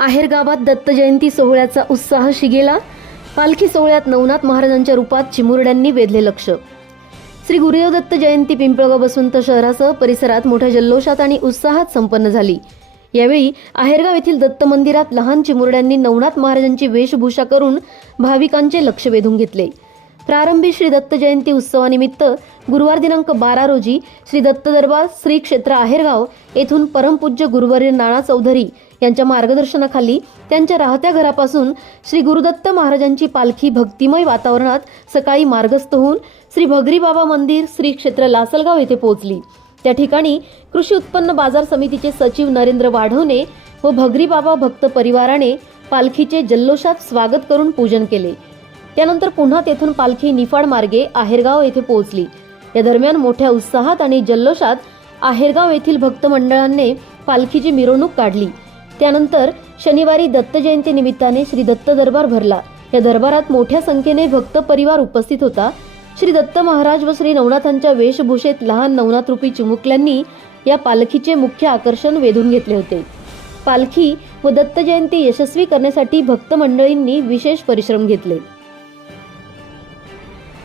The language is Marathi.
आहेरगावात दत्त जयंती सोहळ्याचा उत्साह शिगेला. पालखी सोहळ्यात नवनाथ महाराजांच्या रूपात चिमुरड्यांनी वेधले लक्ष. श्री गुरुदेव दत्त जयंती पिंपळगाव बसवंत शहरासह परिसरात मोठ्या जल्लोषात आणि उत्साहात संपन्न झाली. यावेळी आहेरगाव येथील दत्त मंदिरात लहान चिमुरड्यांनी नवनाथ महाराजांची वेशभूषा करून भाविकांचे लक्ष वेधून घेतले. प्रारंभी श्री दत्त जयंती उत्सवानिमित्त गुरुवार दिनांक बारा रोजी श्री दत्त दरबार श्री क्षेत्र आहेरगाव येथून परमपूज्य गुरुवर्य नाना चौधरी यांच्या मार्गदर्शनाखाली त्यांच्या राहत्या घरापासून श्री गुरुदत्त महाराजांची पालखी भक्तिमय वातावरणात सकाळी मार्गस्थ होऊन श्री भगरी बाबा मंदिर श्री क्षेत्र लासलगाव येथे पोहोचली. त्या ठिकाणी कृषी उत्पन्न बाजार समितीचे सचिव नरेंद्र वाढवणे व भगरी बाबा भक्त परिवाराने पालखीचे जल्लोषात स्वागत करून पूजन केले. त्यानंतर पुन्हा तेथून पालखी निफाड मार्गे आहेरगाव येथे पोहोचली. या दरम्यान मोठ्या उत्साहात आणि जल्लोषात आहेरगाव येथील भक्त मंडळांनी पालखीची मिरवणूक काढली. त्यानंतर शनिवारी दत्त जयंती निमित्ताने श्री दत्त दरबार भरला. या दरबारात मोठ्या संख्येने भक्त परिवार उपस्थित होता. श्री दत्त महाराज व श्री नवनाथांच्या वेशभूषेत लहान नवनाथ रूपी चिमुकल्यांनी या पालखीचे मुख्य आकर्षण वेधून घेतले होते. पालखी व दत्त जयंती यशस्वी करण्यासाठी भक्त मंडळींनी विशेष परिश्रम घेतले.